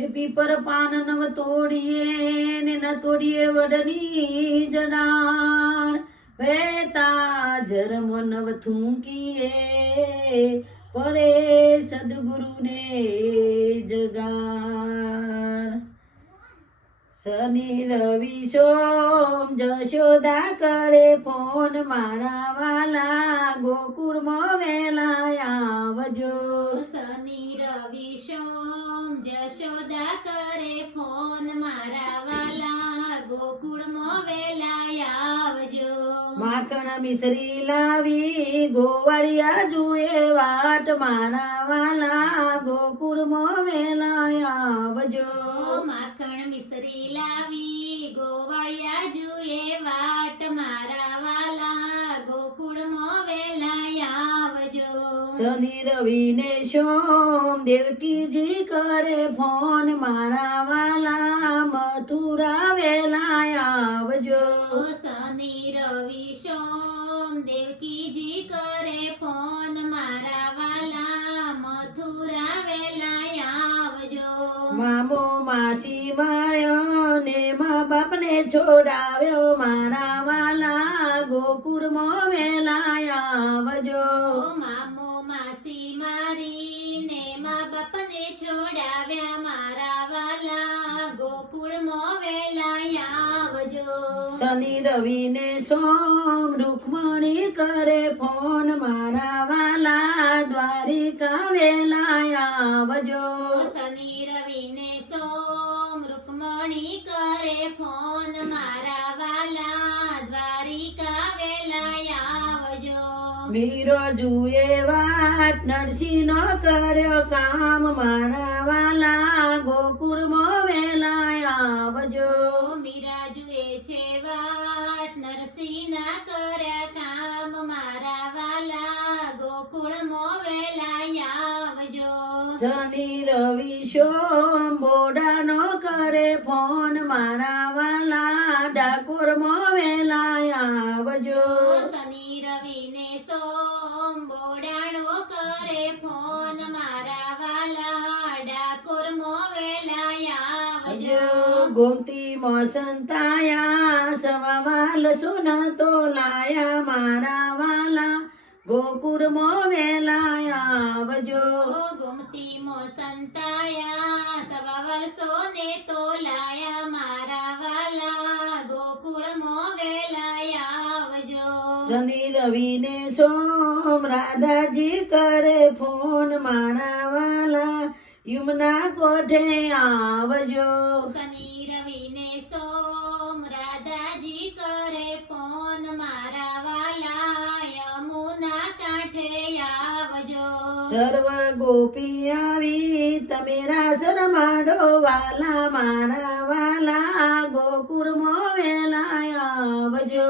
હે પીપર પાન નવ તોડીએ ને ન તોડીએ વડની જડાર વેતા જરમ નવ થૂંકીએ પરે સદગુરુને જગાર શનિ રવિ સોમ જશોદા કરે ફોન મારા વાલા ગોકુળમાં વેલા આવજો શનિ રવિ સોમ જશોદા કરે ફોન મારા વાલા ગોકુળમાં વેલા આવજો માખણ મિશ્રી લાવી ગોવાળિયા જુએ વાટ મારા વાલા ગોકુળમાં વેલા આવજો માખણ મિશ્રી લાવી ગોવાળિયા જુએ વાટ મારા વાલા ગોકુળમાં વેલા આવજો શનિ રવિ ને સોમ દેવકીજી કરે ફોન મારા વાલા મથુરા વેલા આવજો શનિ રવિ સોમ દેવકીજી કરે ફોન મારા વાલા મથુરા વેલા આવજો મામો માસી માર્યો ને મા બાપને છોડાવ્યો મારા વાલા ગોકુળમાં વેલા આવજો મામો માસી મારી ને મા બાપને છોડાવ્યા મારા વાલા ગોકુળમાં વેલા આવજો શનિ રવિ ને સોમ રૂકમણી કરે ફોન મારા વાલા દ્વારિકા વેલા આવજો શનિ રવિ ને સોમ રૂકમણી કરે ફોન મારા વાલા દ્વારિકા વેલા આવજો મીરો જુએ વાટ નરસિંહ નો કર્યો કામ મારા વાલા ગોકુળમાં વેલા આવજો મીરા જુએ છે વાટ નરસિંહના કર્યા કામ મારા વાલા ગોકુળમાં વેલા આવજો શનિ રવિ સોમ બોડાનો કરે ફોન મારા વાલા ડાકોરમાં વેલા આવજો શનિ રવિ ને સોમ બોડાણો કરે ફોન મારા વાલા ડાકોરમાં વેલા આવજો ગોમતી મોસંતાયા સવાવાલ સુન તો લાયા મારા વાલા ગોકુળમાં વેલા આવજો ગોમતી મોસંતાયા સવા વર્ષો ને તો લાયા મારા વાલા ગોકુળમાં વેલા આવજો શનિ રવિ ને સોમ રાધાજી કરે ફોન મારા વાલા યમુના કોઠે આવજો શનિ રવિ ને સોમ રાધાજી કરે ફોન મારા વાલા યમુના કાંઠે આવજો સર્વ ગોપી આવી તમે રાસ રમાડો વાલા મારા વાલા ગોકુળમાં વેલા આવજો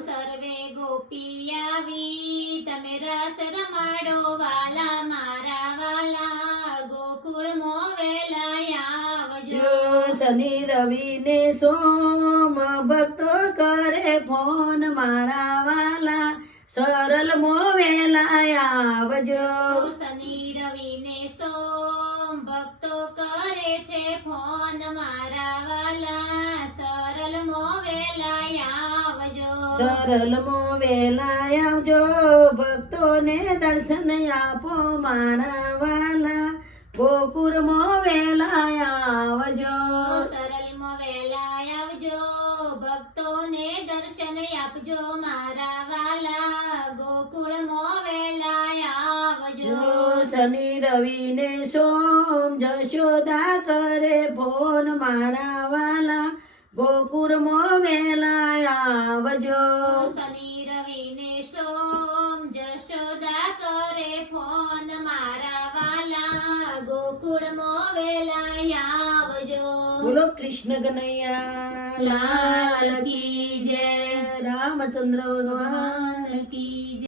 સર્વે ગોપી આવી તમે રસ રમાડો વાલા મારા વાલા ગોકુળમાં વેલા આવજો શનિ રવિ ને સોમ ભક્તો કરે ફોન મારા વાલા સરલ મો વેલા આવજો શનિ રવિ ને સોમ ભક્તો કરે છે ફોન મારા વાલા સરલ મો વેલા આવજો સરલ મો વેલા આવજો ભક્તોને દર્શન આપો મારા વાલા ગોકુળમાં વેલા આવજો સરલ મો વેલા આવજો ભક્તોને દર્શન આપજો મારા વાલા ગોકુળમાં વેલા આવજો શનિ રવિ ને સોમ જશોદા કરે ફોન મારા વાલા ગોકુળમાં વેલા આવજો શનિ રવિ ને સોમ જશોદા કરે ફોન મારા વાલા ગોકુળમાં વેલા આવજો બોલો કૃષ્ણ કનૈયા લાલ કી જય રામચંદ્ર ભગવાન ભગવાન કી